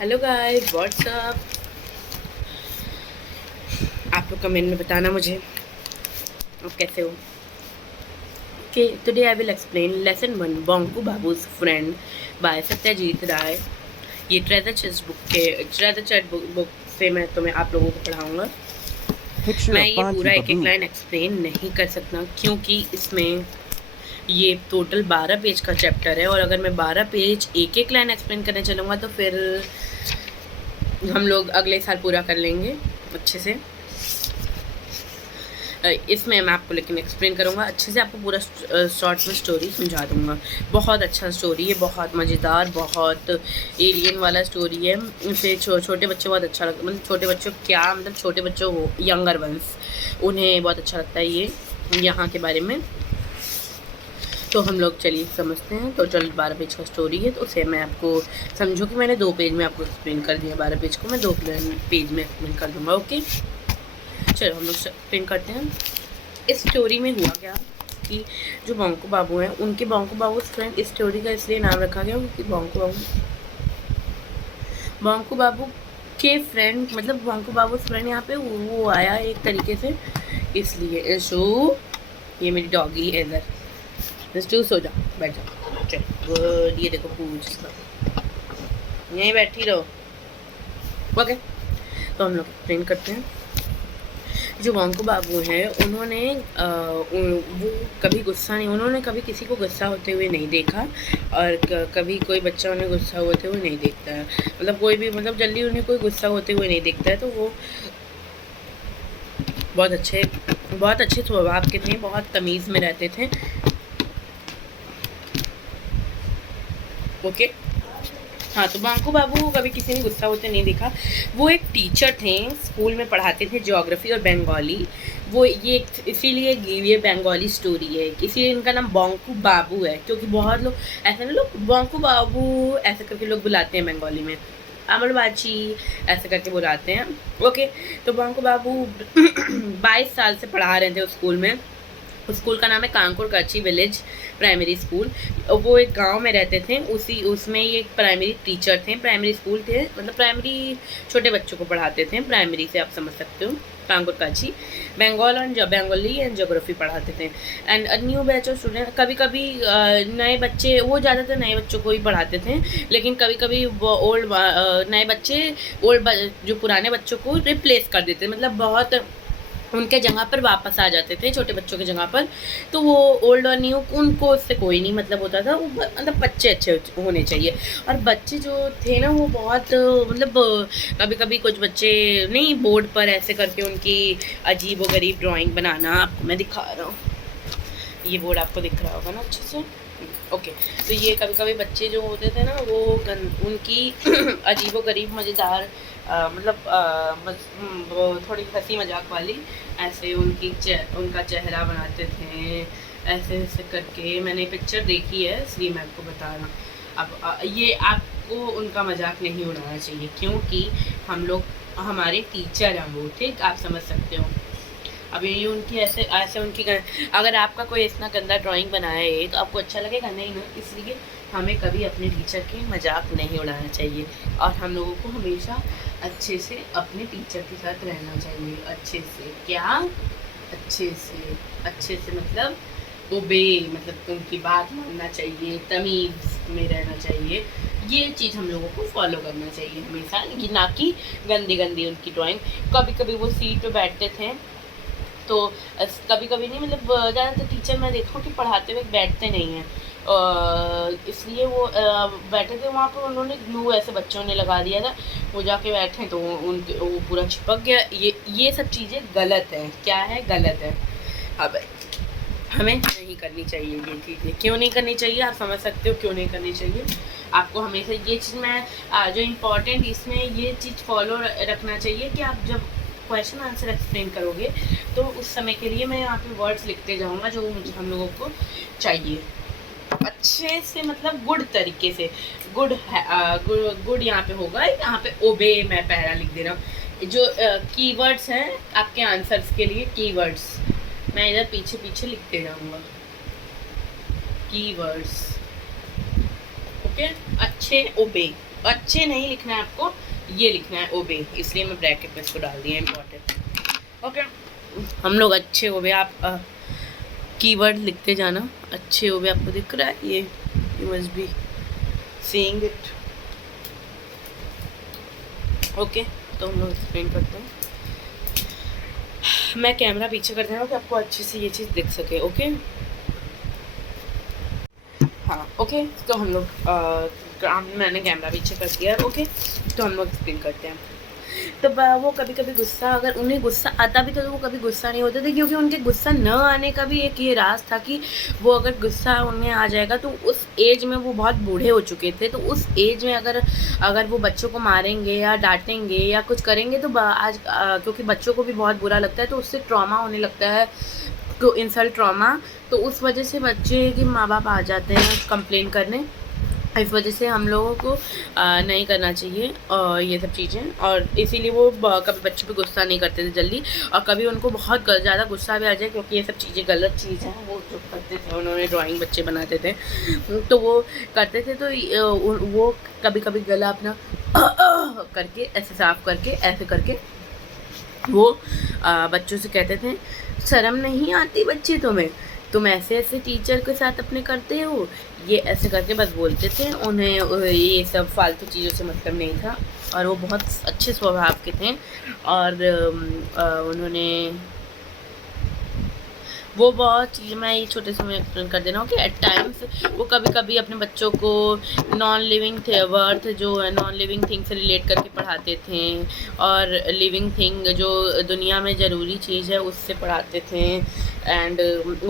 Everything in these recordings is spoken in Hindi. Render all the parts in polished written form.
Hello guys, WhatsApp. आप लोग कमेंट में बताना मुझे आप कैसे हो। Okay, today I will explain lesson 1 Bonku Babu's friend by Satyajit Ray. ये ट्रेजर चेस्ट बुक से मैं तुम्हें आप लोगों को पढ़ाऊँगा। Picture मैं of ये Bonky पूरा एक एक Babu. लाइन एक्सप्लेन नहीं कर सकता क्योंकि इसमें ये टोटल 12 पेज का चैप्टर है, और अगर मैं 12 पेज एक एक लाइन एक्सप्लेन करने चलूँगा तो फिर हम लोग अगले साल पूरा कर लेंगे अच्छे से। इसमें मैं आपको लेकिन एक्सप्लेन करूँगा अच्छे से, आपको पूरा शॉर्ट में स्टोरी समझा दूँगा। बहुत अच्छा स्टोरी है, बहुत मज़ेदार, बहुत एलियन वाला स्टोरी है। इसे छोटे बच्चे बहुत अच्छा लगता है, मतलब छोटे बच्चों क्या, मतलब छोटे बच्चों हो, यंगर वंस, उन्हें बहुत अच्छा लगता है ये यहाँ के बारे में। तो हम लोग चलिए समझते हैं। तो चल 12 पेज का स्टोरी है, तो उसे मैं आपको समझो कि मैंने 2 पेज में आपको एक्सप्लेन कर दिया, 12 पेज को मैं 2 पेज में एक्सप्लेन कर दूँगा। ओके, चलो हम लोग एक्सप्लेन करते हैं। इस स्टोरी में हुआ क्या कि जो बोंकू बाबू हैं, उनके बोंकू बाबू फ्रेंड, इस स्टोरी का इसलिए नाम रखा गया क्योंकि बोंकू बाबू के फ्रेंड, मतलब बोंकू बाबू फ्रेंड यहाँ पे वो आया एक तरीके से, इसलिए इशू। ये मेरी डॉगी है इधर, इशू सो जा, बैठ जा, चल गुड। ये देखो पूछ इसका, यहीं बैठी रहो। ओके, तो हम लोग एक्सप्लेन करते हैं। जो बोंकू बाबू हैं, उन्होंने वो कभी गुस्सा नहीं, उन्होंने कभी किसी को गुस्सा होते हुए नहीं देखा, और कभी कोई बच्चा उन्हें गुस्सा होते हुए नहीं देखता है। मतलब कोई भी, मतलब जल्दी उन्हें कोई गुस्सा होते हुए नहीं देखता है। तो वो बहुत अच्छे स्वभाव के थे, बहुत तमीज़ में रहते थे। ओके, हाँ, तो बांकू बाबू को कभी किसी ने गुस्सा होते नहीं देखा। वो एक टीचर थे, स्कूल में पढ़ाते थे ज्योग्राफी और बंगाली। वो ये इसीलिए ये बंगाली स्टोरी है, इसीलिए इनका नाम बांकू बाबू है, क्योंकि बहुत लोग ऐसे ना, लोग बांकू बाबू ऐसे करके लोग बुलाते हैं बंगाली में, अमर बाची ऐसे करके बुलाते हैं। ओके, तो बांकू बाबू 22 साल से पढ़ा रहे थे उस स्कूल में। स्कूल का नाम है कानपुर कच्ची विलेज प्राइमरी स्कूल। वो एक गांव में रहते थे, उसमें ये एक प्राइमरी टीचर थे, प्राइमरी स्कूल थे, मतलब प्राइमरी छोटे बच्चों को पढ़ाते थे। प्राइमरी से आप समझ सकते हो, कानपुर काची Bengal and Bengali and geography पढ़ाते थे। And new batch of student, कभी कभी नए बच्चे, वो ज़्यादातर नए बच्चों को ही पढ़ाते थे, लेकिन कभी कभी वो ओल्ड नए बच्चे जो पुराने बच्चों को रिप्लेस कर देते, मतलब बहुत उनके जगह पर वापस आ जाते थे, छोटे बच्चों की जगह पर। तो वो ओल्ड और न्यू, उनको उससे कोई नहीं मतलब होता था, वो मतलब बच्चे अच्छे होने चाहिए। और बच्चे जो थे ना, वो बहुत मतलब कभी कभी कुछ बच्चे नहीं, बोर्ड पर ऐसे करके उनकी अजीब व गरीब ड्राइंग बनाना, आपको मैं दिखा रहा हूँ, ये बोर्ड आपको दिख रहा होगा ना अच्छे से। ओके, तो ये कभी कभी बच्चे जो होते थे ना, वो उनकी अजीबो गरीब मज़ेदार, मतलब वो थोड़ी हंसी मजाक वाली ऐसे उनका चेहरा बनाते थे, ऐसे ऐसे करके। मैंने पिक्चर देखी है इसलिए मैं आपको बता रहा हूँ। अब ये आपको उनका मजाक नहीं उड़ाना चाहिए, क्योंकि हम लोग, हमारे टीचर हैं वो, ठीक, आप समझ सकते हो। अब ये उनकी ऐसे ऐसे उनकी अगर आपका कोई इतना गंदा ड्राइंग बनाए तो आपको अच्छा लगेगा नहीं ना, इसलिए हमें कभी अपने टीचर के मजाक नहीं उड़ाना चाहिए, और हम लोगों को हमेशा अच्छे से अपने टीचर के साथ रहना चाहिए। अच्छे से क्या, अच्छे से मतलब ओबे, मतलब उनकी बात मानना चाहिए, तमीज़ में रहना चाहिए। ये चीज़ हम लोगों को फॉलो करना चाहिए हमेशा, ना कि गंदी गंदी उनकी ड्राइंग। कभी कभी वो सीट पे बैठते थे, तो कभी कभी नहीं, मतलब ज़्यादातर टीचर मैं देखा कि पढ़ाते हुए बैठते नहीं हैं, इसलिए वो बैठे थे वहाँ पर, उन्होंने ग्लू ऐसे बच्चों ने लगा दिया था, वो जाके बैठे तो उनके वो पूरा चिपक गया। ये सब चीज़ें गलत है, क्या है, गलत है। अब हमें नहीं करनी चाहिए ये चीज़ें। क्यों नहीं करनी चाहिए, आप समझ सकते हो क्यों नहीं करनी चाहिए। आपको हमेशा ये चीज़ मैं जो इम्पोर्टेंट इसमें ये चीज़ फॉलो रखना चाहिए कि आप जब क्वेश्चन आंसर एक्सप्लेन करोगे तो उस समय के लिए मैं यहाँ पे वर्ड्स लिखते जाऊँगा जो मुझे हम लोगों को चाहिए अच्छे से, मतलब गुड तरीके से। गुड गुड यहाँ पे होगा, यहाँ पे ओबे मैं पहला लिख दे रहा हूँ। जो कीवर्ड्स हैं आपके आंसर्स के लिए, कीवर्ड्स मैं इधर पीछे पीछे लिखते जाऊँगा, कीवर्ड्स। ओके, अच्छे, ओबे, अच्छे नहीं लिखना है आपको, ये लिखना है ओबे, इसलिए मैं ब्रैकेट में इसको डाल दिया इम्पोर्टेंट। ओके, हम लोग अच्छे ओबे, आप कीवर्ड लिखते जाना। अच्छे ओबे आपको दिख रहा है ये, you must be seeing it. Okay, तो हम लोग एक्सप्लेन करते हैं। मैं कैमरा पीछे कर देना कि आपको अच्छे से ये चीज़ दिख सके। ओके, हाँ ओके, तो हम लोग मैंने कैमरा पीछे कर दिया। ओके, तो हम लोग एक्सप्लेन करते हैं। तो वो कभी कभी गुस्सा, अगर उन्हें गुस्सा आता भी तो वो कभी गुस्सा नहीं होते थे, क्योंकि उनके गुस्सा न आने का भी एक ये राज था कि वो अगर गुस्सा उन्हें आ जाएगा तो उस एज में वो बहुत बूढ़े हो चुके थे, तो उस एज में अगर वो बच्चों को मारेंगे या डांटेंगे या कुछ करेंगे तो आज क्योंकि बच्चों को भी बहुत बुरा लगता है, तो उससे ट्रॉमा होने लगता है, तो इंसल्ट ट्रॉमा, तो उस वजह से बच्चे के माँ बाप आ जाते हैं कंप्लेन करने। इस वजह से हम लोगों को नहीं करना चाहिए और ये सब चीज़ें, और इसीलिए वो कभी बच्चों पे गुस्सा नहीं करते थे जल्दी, और कभी उनको बहुत ज़्यादा गुस्सा भी आ जाए, क्योंकि ये सब चीज़ें गलत चीज़ हैं। वो जो करते थे, उन्होंने ड्राइंग बच्चे बनाते थे तो वो करते थे, तो वो कभी कभी गला अपना करके ऐसे साफ करके ऐसे करके वो बच्चों से कहते थे, शर्म नहीं आती बच्चे तुम्हें, तुम ऐसे ऐसे टीचर के साथ अपने करते हो, ये ऐसे करके बस बोलते थे। उन्हें ये सब फालतू चीज़ों से मतलब नहीं था, और वो बहुत अच्छे स्वभाव के थे, और उन्होंने वो बहुत चीज़, मैं ये छोटे से मैं एक्सप्लेन कर देना हूँ कि एट टाइम्स वो कभी कभी अपने बच्चों को नॉन लिविंग वर्थ जो है नॉन लिविंग थिंग से रिलेट करके पढ़ाते थे, और लिविंग थिंग जो दुनिया में ज़रूरी चीज़ है उससे पढ़ाते थे, एंड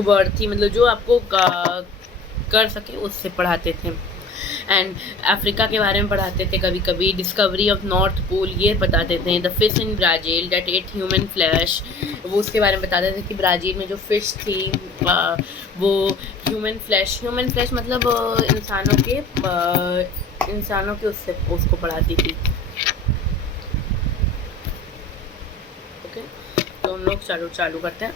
वर्थी मतलब जो आपको कर सके उससे पढ़ाते थे, एंड अफ्रीका के बारे में पढ़ाते थे, कभी कभी डिस्कवरी ऑफ नॉर्थ पोल ये बताते थे, the fish in Brazil that ate human flesh, वो उसके बारे में बताते थे कि ब्राज़ील में जो फ़िश थी वो ह्यूमन फ्लैश मतलब इंसानों के उसको पढ़ाती थी। ओके, तो हम लोग चालू करते हैं।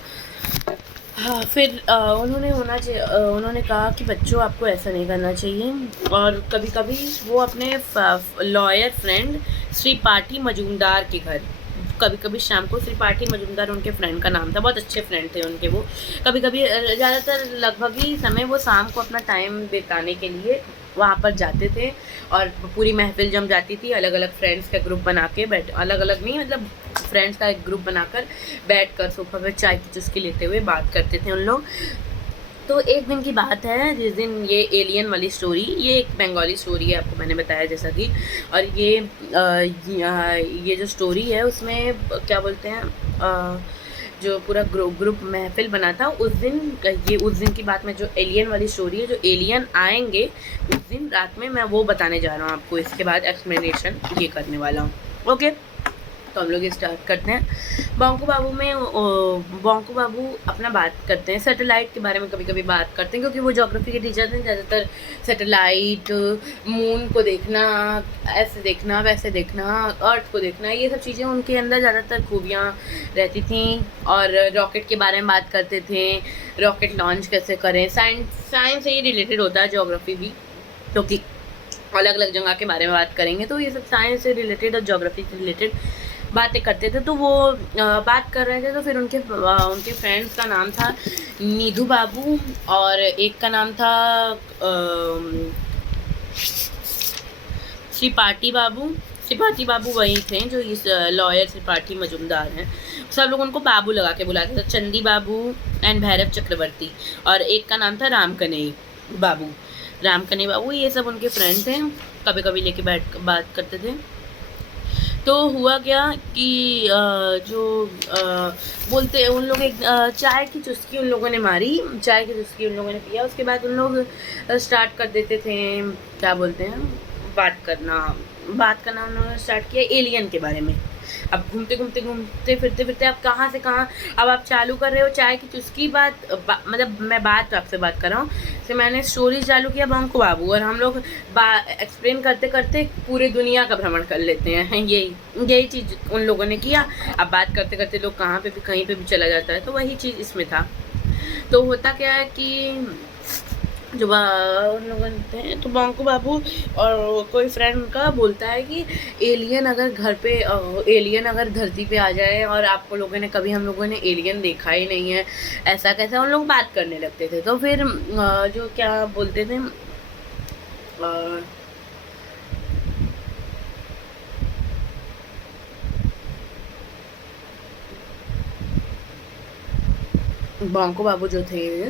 हाँ, फिर उन्होंने कहा कि बच्चों आपको ऐसा नहीं करना चाहिए, और कभी कभी वो अपने लॉयर फ्रेंड श्री पाठी मजूमदार के घर, कभी कभी शाम को, श्री पाठी मजूमदार उनके फ्रेंड का नाम था, बहुत अच्छे फ्रेंड थे उनके वो, कभी कभी ज़्यादातर लगभग ही समय वो शाम को अपना टाइम बिताने के लिए वहाँ पर जाते थे, और पूरी महफिल जम जाती थी, अलग अलग फ्रेंड्स का ग्रुप बना के अलग अलग नहीं मतलब फ्रेंड्स का एक ग्रुप बनाकर बैठकर सोफा पर चाय की चुस्की लेते हुए बात करते थे उन लोग। तो एक दिन की बात है जिस दिन ये एलियन वाली स्टोरी, ये एक बंगाली स्टोरी है, आपको मैंने बताया जैसा कि, और ये जो स्टोरी है उसमें क्या बोलते हैं, जो पूरा ग्रुप महफिल बना था उस दिन की बात में, जो एलियन वाली स्टोरी है, जो एलियन आएंगे उस दिन रात में, मैं वो बताने जा रहा हूँ आपको, इसके बाद एक्सप्लेनेशन ये करने वाला हूँ। ओके, तो हम लोग ये स्टार्ट करते हैं। बोंको बाबू अपना बात करते हैं, सैटेलाइट के बारे में कभी कभी बात करते हैं, क्योंकि वो ज्योग्राफी के टीचर थे, ज़्यादातर सैटेलाइट, मून को देखना, ऐसे देखना वैसे देखना, अर्थ को देखना, ये सब चीज़ें उनके अंदर ज़्यादातर खूबियाँ रहती थी, और रॉकेट के बारे में बात करते थे, रॉकेट लॉन्च कैसे करें, साइंस से ही रिलेटेड होता है ज्योग्राफी भी, क्योंकि अलग अलग जगह के बारे में बात करेंगे, तो ये सब साइंस से रिलेटेड और ज्योग्राफी से रिलेटेड बातें करते थे। तो वो बात कर रहे थे, तो फिर उनके फ्रेंड्स का नाम था नीधू बाबू, और एक का नाम था त्रिपाठी बाबू वही थे जो इस लॉयर त्रिपाठी मजूमदार हैं, सब लोग उनको बाबू लगा के बुलाते थे, चंदी बाबू एंड भैरव चक्रवर्ती, और एक का नाम था रामकनई बाबू, ये सब उनके फ्रेंड थे, कभी कभी लेके बैठ बात करते थे। तो हुआ क्या कि बोलते उन लोग एक चाय की चुस्की उन लोगों ने मारी, चाय की चुस्की उन लोगों ने पिया, उसके बाद उन लोग स्टार्ट कर देते थे, क्या बोलते हैं, बात करना उन्होंने स्टार्ट किया एलियन के बारे में। अब घूमते फिरते अब कहाँ से कहाँ, अब आप चालू कर रहे हो चाय की चुस्की मतलब मैं आपसे बात कर रहा हूँ, तो मैंने स्टोरी चालू किया बोंको बाबू, और हम लोग एक्सप्लेन करते करते पूरे दुनिया का भ्रमण कर लेते हैं, यही चीज़ उन लोगों ने किया। अब बात करते करते लोग कहीं पे भी चला जाता है, तो वही चीज़ इसमें था। तो होता क्या है कि जो उन लोग बनते हैं, तो बांकू बाबू और कोई फ्रेंड उनका बोलता है कि एलियन अगर एलियन अगर धरती पे आ जाए, और आपको लोगों ने कभी, हम लोगों ने एलियन देखा ही नहीं है, ऐसा कैसा, उन लोग बात करने लगते थे। तो फिर जो क्या बोलते थे, बांको बाबू जो थे,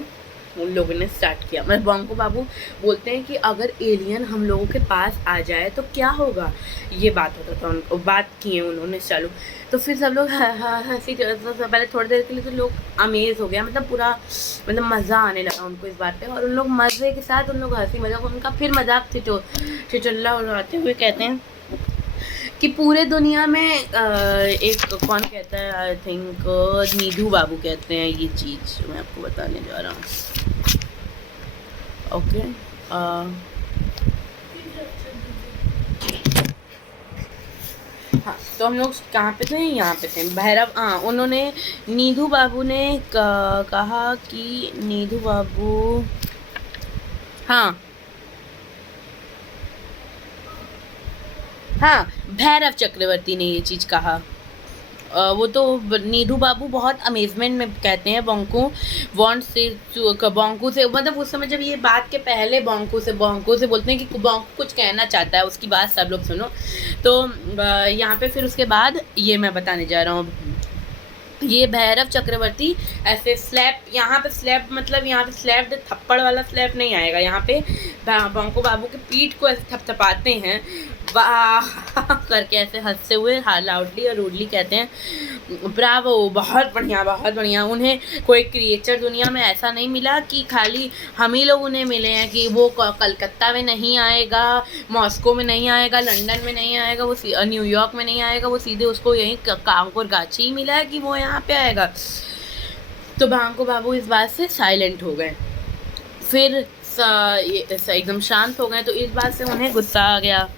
उन लोगों ने स्टार्ट किया, मतलब बांको बाबू बोलते हैं कि अगर एलियन हम लोगों के पास आ जाए तो क्या होगा, ये बात होता था, उनको बात किए उन्होंने चालू। तो फिर सब लोग हंसी, पहले थोड़ी देर के लिए तो लोग अमेज हो गया, मतलब पूरा, मतलब मज़ा आने लगा उनको इस बात पे, और उन लोग मज़े के साथ, उन लोग हंसी मजाक उनका, फिर मजाक ठिठुल्ला उड़ाते हुए कहते हैं कि पूरे दुनिया में एक कौन कहता है, आई थिंक नीधू बाबू कहते हैं ये चीज़, मैं आपको बताने जा रहा हूँ। ओके, हाँ, तो हम लोग कहाँ पे थे, यहाँ पे थे भैरव। हाँ, उन्होंने, नीधू बाबू ने कहा कि नीधू बाबू, हाँ हाँ, भैरव चक्रवर्ती ने ये चीज़ कहा। वो तो नीधू बाबू बहुत अमेजमेंट में कहते हैं बॉन्को, बॉन्कू से, मतलब उस समय जब ये बात के पहले बॉन्कू से बोलते हैं कि बॉन्कू कुछ कहना चाहता है, उसकी बात सब लोग सुनो। तो यहाँ पे फिर उसके बाद ये मैं बताने जा रहा हूँ, ये भैरव चक्रवर्ती ऐसे स्लैप, यहाँ पे स्लैप मतलब यहाँ पे स्लैप थप्पड़ वाला स्लैप नहीं आएगा, यहाँ पे बंको बाबू के पीठ को ऐसे थपथपाते हैं, वाह करके ऐसे हंसते हुए, हाँ लाउडली और रूडली कहते हैं, ब्रावो, बहुत बढ़िया बहुत बढ़िया। उन्हें कोई क्रिएचर दुनिया में ऐसा नहीं मिला कि खाली हम ही लोग उन्हें मिले हैं, कि वो कलकत्ता में नहीं आएगा, मॉस्को में नहीं आएगा, लंदन में नहीं आएगा, वो न्यूयॉर्क में नहीं आएगा, वो सीधे उसको यहीं कांकुर गाछी ही मिला है कि वो यहाँ पे आएगा। तो बांको बाबू इस बात से साइलेंट हो गए, फिर एकदम शांत हो गए। तो इस बात से उन्हें गुस्सा आ गया,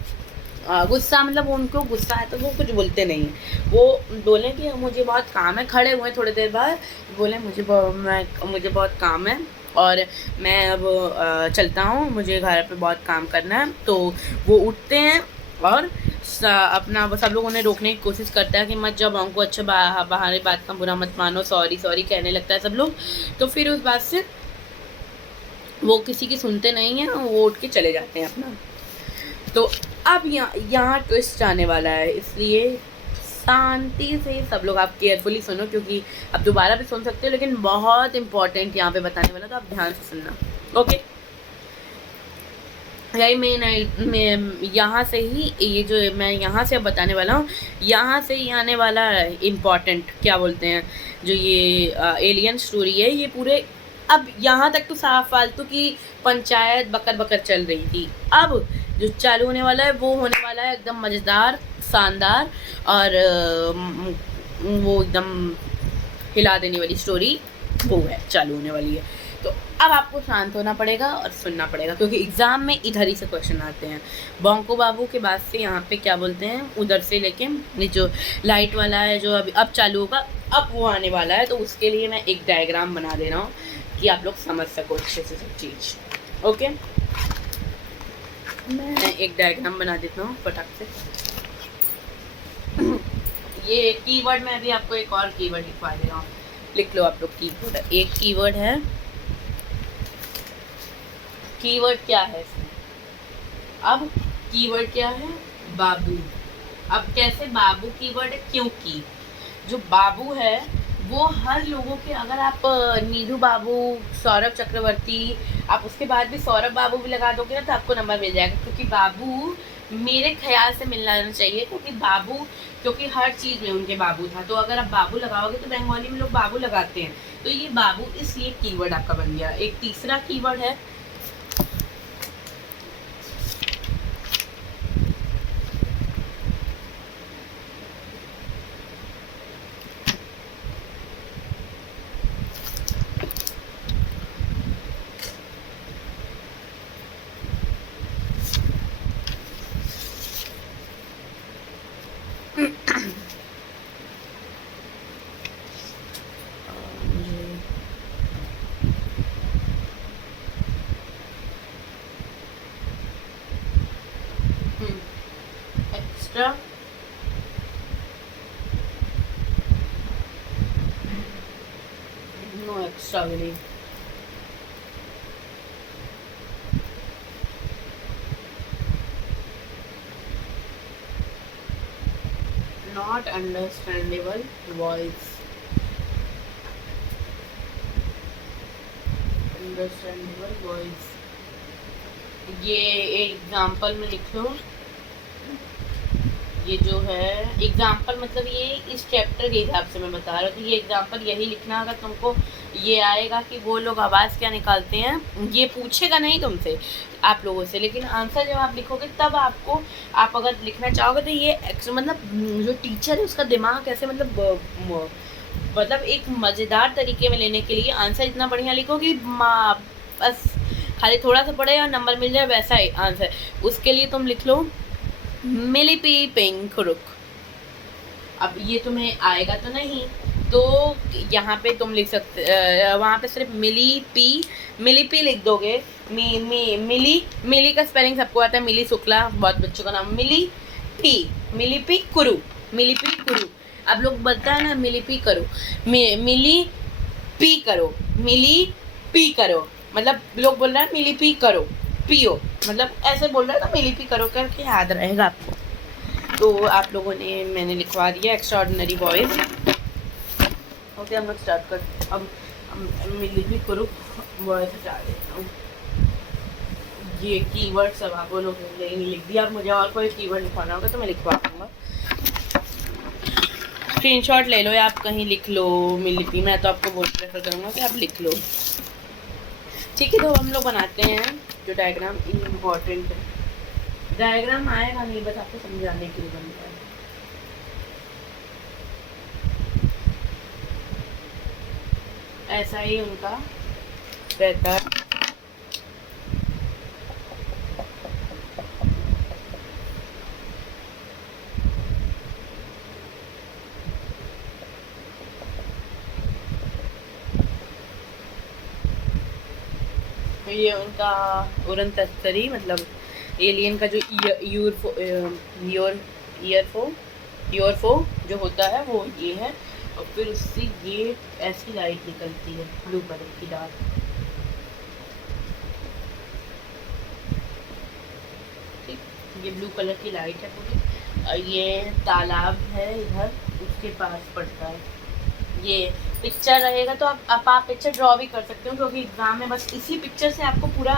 गुस्सा मतलब उनको गुस्सा है तो वो कुछ बोलते नहीं हैं, वो बोले कि मुझे बहुत काम है, खड़े हुए थोड़ी देर बाद बोले मुझे बहुत काम है और मैं अब चलता हूँ, मुझे घर पे बहुत काम करना है। तो वो उठते हैं और अपना, वो सब लोग उन्हें रोकने की कोशिश करता है कि मत जाओ बांको, अच्छा बाहर बात का बुरा मत मानो, सॉरी सॉरी कहने लगता है सब लोग। तो फिर उस बात से वो किसी की सुनते नहीं हैं, वो उठ के चले जाते हैं अपना। तो अब यहाँ ट्विस्ट आने वाला है, इसलिए शांति से सब लोग आप केयरफुली सुनो, क्योंकि आप दोबारा भी सुन सकते हो, लेकिन बहुत इंपॉर्टेंट यहाँ पे बताने वाला, तो आप ध्यान से सुनना। ओके, यही मैं यहाँ से ही, ये जो मैं यहाँ से अब बताने वाला हूँ, यहाँ से ही आने वाला इम्पॉर्टेंट, क्या बोलते हैं, जो ये एलियन स्टोरी है, ये पूरे, अब यहाँ तक तो साफ फालतू की पंचायत बकर बकर चल रही थी, अब जो चालू होने वाला है वो होने वाला है एकदम मज़ेदार, शानदार, और वो एकदम हिला देने वाली स्टोरी वो है, चालू होने वाली है। तो अब आपको शांत होना पड़ेगा और सुनना पड़ेगा, क्योंकि एग्ज़ाम में इधर ही से क्वेश्चन आते हैं। बॉन्को बाबू के बाद से यहाँ पे क्या बोलते हैं, उधर से लेके जो लाइट वाला है, जो अभी अब चालू होगा, अब वो आने वाला है। तो उसके लिए मैं एक डायग्राम बना दे रहा हूँ कि आप लोग समझ सको अच्छे से सब चीज़। ओके, मैं एक डायग्राम बना देता हूँ फटाक से। ये कीवर्ड, मैं अभी आपको एक और कीवर्ड लिखवा दे रहा हूँ, लिख लो आप लोग कीवर्ड। एक कीवर्ड है, कीवर्ड क्या है इसमें, अब कीवर्ड क्या है, बाबू। अब कैसे बाबू कीवर्ड है, क्योंकि जो बाबू है वो हर लोगों के, अगर आप नीधू बाबू, सौरभ चक्रवर्ती, आप उसके बाद भी सौरभ बाबू भी लगा दोगे ना तो आपको नंबर मिल जाएगा, क्योंकि बाबू मेरे ख्याल से मिलना चाहिए, क्योंकि हर चीज़ में उनके बाबू था। तो अगर आप बाबू लगाओगे तो बंगाली में लोग बाबू लगाते हैं, तो ये बाबू इसलिए कीवर्ड आपका बन गया। एक तीसरा कीवर्ड है, no extra meaning. Not understandable voice, understandable voice, ये एग्जाम्पल में लिख लो। ये जो है एग्जाम्पल मतलब ये इस चैप्टर के हिसाब से मैं बता रहा हूँ, तो ये एग्जाम्पल यही लिखना अगर तुमको ये आएगा कि वो लोग आवाज़ क्या निकालते हैं। ये पूछेगा नहीं तुमसे आप लोगों से, लेकिन आंसर जब आप लिखोगे तब आपको, आप अगर लिखना चाहोगे तो ये मतलब जो टीचर है उसका दिमाग कैसे मतलब एक मज़ेदार तरीके में लेने के लिए आंसर इतना बढ़िया लिखो कि बस खाली थोड़ा सा पढ़े और नंबर मिल जाए, वैसा ही आंसर। उसके लिए तुम लिख लो मिलीपी पिंक रुक। अब ये तुम्हें आएगा तो नहीं, तो यहाँ पे तुम लिख सकते, वहाँ पे सिर्फ मिलीपी लिख दोगे। मिली का स्पेलिंग सबको आता है, मिली शुक्ला, बहुत बच्चों का नाम मिलीपी कुरु। अब लोग बोलता है ना मिलीपी करो, मिली पी करो, मतलब लोग बोल रहे हैं मिलीपी करो, पियो, मतलब ऐसे बोल रहे हैं तो मिलीपी करो करके याद रहेगा आपको। तो आप लोगों ने, मैंने लिखवा दिया एक्स्ट्राऑर्डिनरी बॉयज। ओके, हम लोग स्टार्ट कर। अब मिलीपी करो बॉयज हटा देता हूँ। ये कीवर्ड सब आप लोगों ने लिख दिया। अब मुझे और कोई कीवर्ड लिखवाना होगा तो मैं लिखवा दूँगा। स्क्रीनशॉट ले लो या आप कहीं लिख लो मिलीपी, मैं तो आपको बहुत प्रेफर करूँगा कि आप लिख लो। ठीक है, तो हम लोग बनाते हैं जो डायग्राम इम्पॉर्टेंट है। डायग्राम आएगा नहीं, बस आपको समझाने के लिए बनता है। ऐसा ही उनका रहता है। ये उनका उड़न तस्तरी, मतलब एलियन का जो ईयरफो जो होता है वो ये है, और फिर उससे ये ऐसी लाइट निकलती है ब्लू कलर की डार्क। ठीक, ये ब्लू कलर की लाइट है पूरी, और ये तालाब है इधर उसके पास पड़ता है। ये पिक्चर रहेगा तो आप पिक्चर ड्रॉ भी कर सकते हो, क्योंकि एग्जाम में बस इसी पिक्चर से आपको पूरा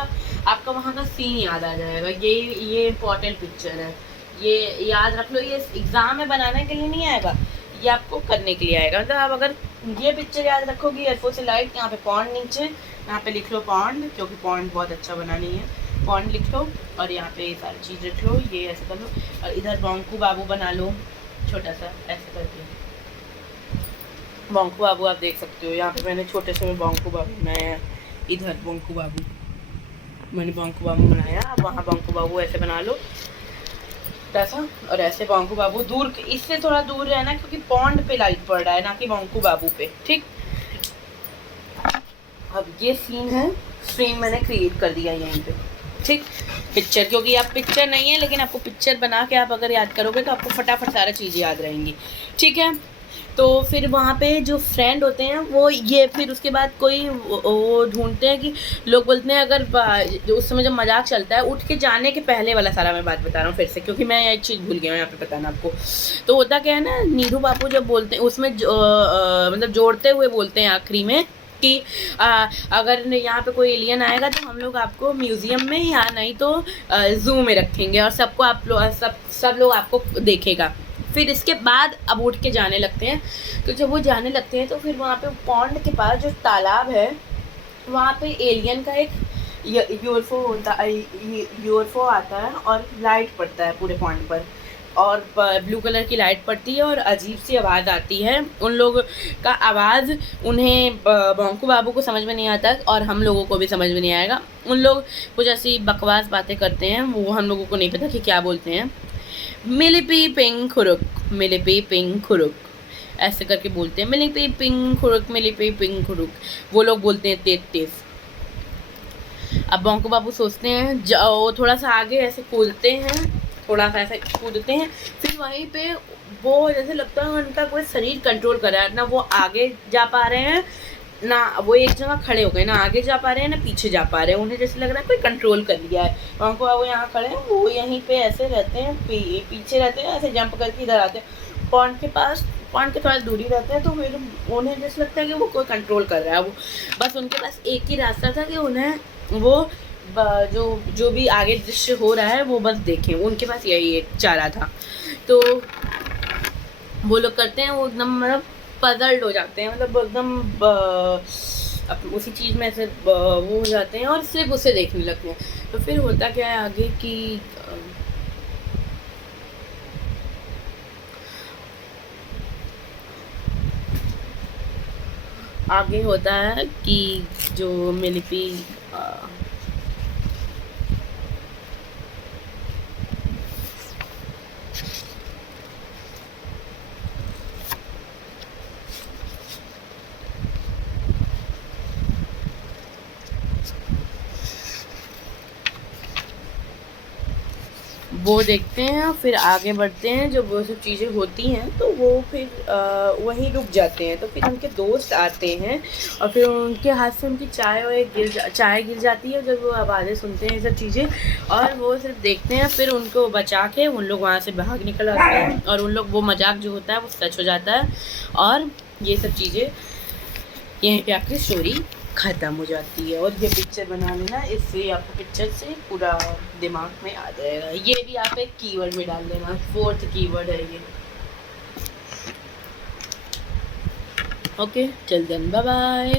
आपका वहाँ का सीन याद आ जाएगा। ये इम्पोर्टेंट पिक्चर है, ये याद रख लो। ये एग्ज़ाम में बनाने के लिए नहीं आएगा, ये आपको करने के लिए आएगा। मतलब आप अगर ये पिक्चर याद रखोगे, एयरफो से लाइट, यहाँ पे पॉन्ड नीचे, यहाँ पे लिख लो पॉन्ड, क्योंकि पॉन्ड बहुत अच्छा बनानी है, पॉन्ड लिख लो, और यहाँ पे ये सारी चीज़ लिख लो, ये ऐसे कर लो, और इधर बोंकू बाबू बना लो छोटा सा ऐसे करके। बोंकू बाबू आप देख सकते हो, यहाँ पे मैंने छोटे से में बोंकू बाबू बनाया है। इधर बोंकू बाबू, मैंने बोंकू बाबू बनाया। अब वहाँ बोंकू बाबू ऐसे बना लो ऐसा, और ऐसे बोंकू बाबू दूर, इससे थोड़ा दूर रहना क्योंकि पॉन्ड पे लाइट पड़ रहा है, ना कि बोंकू बाबू पे। ठीक, अब ये सीन है, स्क्रीन मैंने क्रिएट कर दिया यहीं पे। ठीक, पिक्चर, क्योंकि आप पिक्चर नहीं है, लेकिन आपको पिक्चर बना के आप अगर याद करोगे तो आपको फटाफट सारा चीज़ याद रहेंगी। ठीक है, तो फिर वहाँ पे जो फ्रेंड होते हैं वो ये, फिर उसके बाद कोई वो ढूंढते हैं कि लोग बोलते हैं, अगर उस समय जब मजाक चलता है, उठ के जाने के पहले वाला सारा मैं बात बता रहा हूँ फिर से, क्योंकि मैं एक चीज़ भूल गया हूँ यहाँ पे बताना आपको। तो होता क्या है ना, नीरू बापू जब बोलते हैं उसमें मतलब जोड़ते हुए बोलते हैं आखिरी में कि अगर यहाँ पे कोई एलियन आएगा तो हम लोग आपको म्यूज़ियम में या नहीं तो ज़ू में रखेंगे, और सबको आप लोग सब लोग आपको देखेगा। फिर इसके बाद अब उठ के जाने लगते हैं। तो जब वो जाने लगते हैं तो फिर वहाँ पे पॉन्ड के पास जो तालाब है, वहाँ पे एलियन का एक यूएफओ आता है और लाइट पड़ता है पूरे पॉन्ड पर, और ब्लू कलर की लाइट पड़ती है और अजीब सी आवाज़ आती है। उन लोग का आवाज़ उन्हें बोंकू बाबू को समझ में नहीं आता, और हम लोगों को भी समझ में नहीं आएगा। उन लोग कुछ ऐसी बकवास बातें करते हैं, वो हम लोगों को नहीं पता कि क्या बोलते हैं। मिलीपी पिंग खुरुक, मिलीपी पिंग खुरुक, ऐसे करके बोलते हैं, मिलीपी पिंग खुरुक, मिलीपी पिंग खुरुक। वो लोग बोलते हैं तेज तेज। अब बोंकू बाबू सोचते हैं, वो थोड़ा सा आगे ऐसे कूदते हैं, थोड़ा सा ऐसे कूदते हैं, फिर वहीं पे वो जैसे लगता है उनका कोई शरीर कंट्रोल कर रहा है ना, वो आगे जा पा रहे हैं ना वो एक जगह खड़े हो गए, ना आगे जा पा रहे हैं ना पीछे जा पा रहे हैं। उन्हें जैसे लग रहा है कोई कंट्रोल कर लिया है। उनको वो यहाँ खड़े हैं, वो यहीं पे ऐसे रहते हैं, पीछे रहते हैं, ऐसे जंप करके इधर आते हैं पॉन्ड के पास। पॉन्ड के थोड़ा दूरी रहते हैं, तो फिर उन्हें जैसे लगता है कि वो कोई कंट्रोल कर रहा है। वो बस उनके पास एक ही रास्ता था कि उन्हें वो जो भी आगे दृश्य हो रहा है वो बस देखें। उनके पास यही एक चारा था। तो वो लोग करते हैं, वो एकदम मतलब पजल्ड हो जाते हैं, मतलब एकदम उसी चीज़ में ऐसे वो हो जाते हैं और सिर्फ उसे देखने लगते हैं। तो फिर होता क्या है आगे कि आगे होता है कि जो मिलिपी वो देखते हैं, फिर आगे बढ़ते हैं। जब वो सब चीज़ें होती हैं तो वो फिर वहीं रुक जाते हैं। तो फिर उनके दोस्त आते हैं और फिर उनके हाथ से उनकी चाय गिर जाती है जब वो आवाज़ें सुनते हैं, ये सब चीज़ें। और वो सिर्फ देखते हैं, फिर उनको बचा के उन लोग वहाँ से भाग निकल आते हैं और उन लोग वो मजाक जो होता है वो सच हो जाता है। और ये सब चीज़ें यहीं पे आपकी स्टोरी ख़त्म हो जाती है। और ये पिक्चर बना लेना, इससे आपको पिक्चर से पूरा दिमाग में आ जाएगा। ये भी आप एक कीवर्ड में डाल देना, 4th कीवर्ड है ये। ओके, चल देन, बाय बाय।